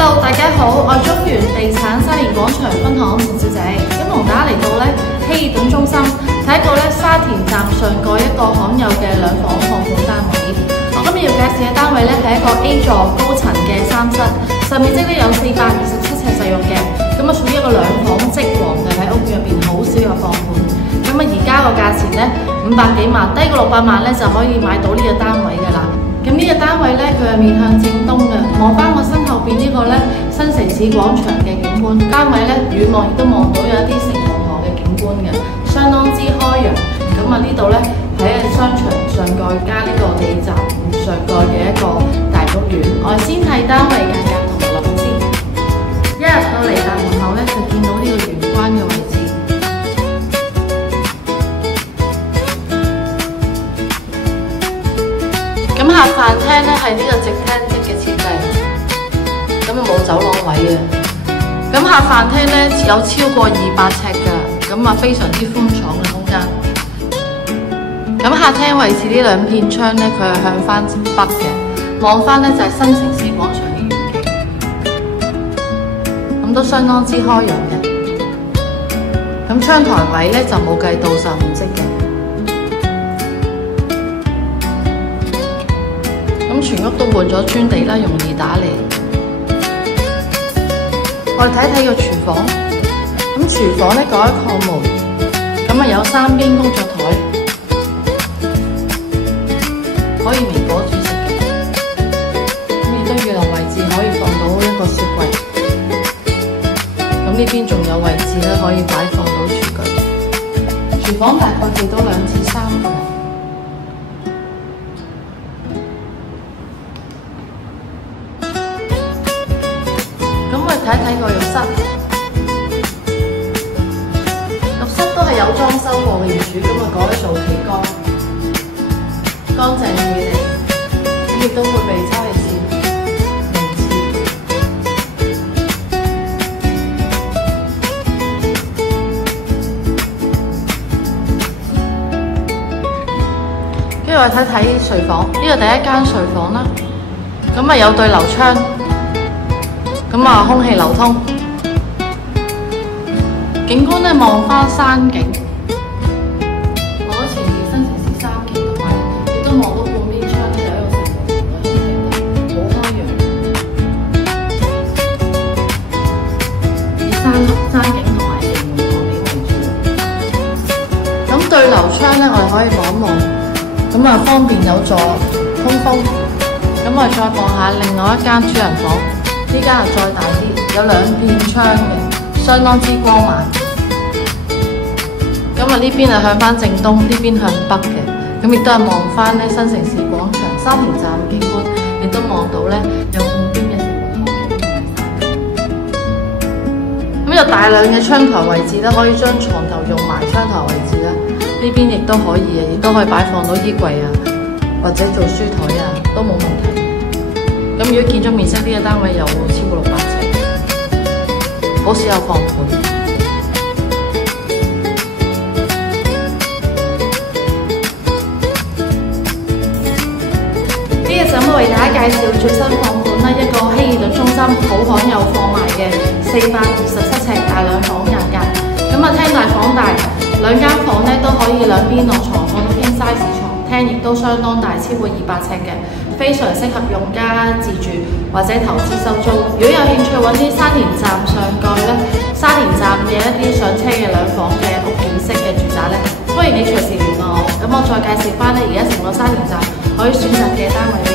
Hello， 大家好，我係中原地產沙田廣場分行陳小姐，咁同大家嚟到希爾頓中心睇一個沙田站上蓋一個罕有嘅兩房放盤單位。我今日要介紹嘅單位係一個 A 座高層嘅三室，實面積有427尺實用嘅，咁屬於一個兩房即皇嘅，喺屋苑入邊好少有放盤。咁而家個價錢500幾萬，低過600萬就可以買到呢個單位㗎啦。咁呢個單位佢係面向正東嘅，望翻我身後邊呢個新城市廣場嘅景觀。單位遠望亦都望到有一啲城門河嘅景觀嘅，相當之開揚。咁呢度喺商場上蓋加呢個地站上蓋嘅一個大屋苑。我先睇單位價格同埋落先。一入到嚟大門口就見到呢個玄關嘅位置。咁客飯廳係呢個直廳式嘅設計，咁冇走廊位嘅。咁客飯廳有超過200尺㗎，咁非常之寬敞嘅空間。咁客廳位置呢兩片窗佢係向翻北嘅，望翻就係新城市廣場嘅遠景，咁都相當之開揚嘅。咁窗台位就冇計到15積嘅。咁全屋都換咗磚地啦，容易打理。我哋睇睇個廚房，咁廚房改一礦門，咁有3邊工作台，可以明火煮食嘅。咁亦都預留位置可以放到一個雪櫃。咁呢邊仲有位置可以擺放到廚具。廚房大概企到2至3個人。睇睇個浴室，浴室都係有裝修過嘅業主，改做企缸，乾淨企理，咁亦都會被抽氣扇名廁。跟住我睇睇睡房，呢個第一間睡房啦，咁有對流窗。空氣流通，景觀望翻山景，望到前面新城市三景，同埋亦都望到半邊窗有一個城門河嘅好開揚。以山景同埋城門河景為主。咁對流窗我哋可以望一望，方便有助通風。咁我哋再望下另外一間主人房。呢間再大啲，有2片窗嘅，相當之光猛。咁呢邊係向翻正東，呢邊向北嘅。咁亦都係望翻新城市廣場、沙田站景觀，亦都望到有半邊嘅城門河景。咁有大量嘅窗台位置可以將床頭用埋窗台位置啦。呢邊亦都可以嘅，亦都可以擺放到衣櫃或者做書台都冇問題。咁如果建築面積呢個單位有超過600尺，好少有放盤。呢個就咁為大家介紹最新放盤一個希爾頓中心好罕有放賣嘅427尺大兩房價格。廳大房大，2間房都可以兩邊落床，放到king size床。廳亦都相當大，超過200尺嘅，非常適合用家自住或者投資收租。如果有興趣揾啲沙田站上蓋沙田站嘅一啲上車嘅兩房嘅屋苑式嘅住宅歡迎你隨時聯絡我。咁我再介紹翻而家成個沙田站可以選擇嘅單位。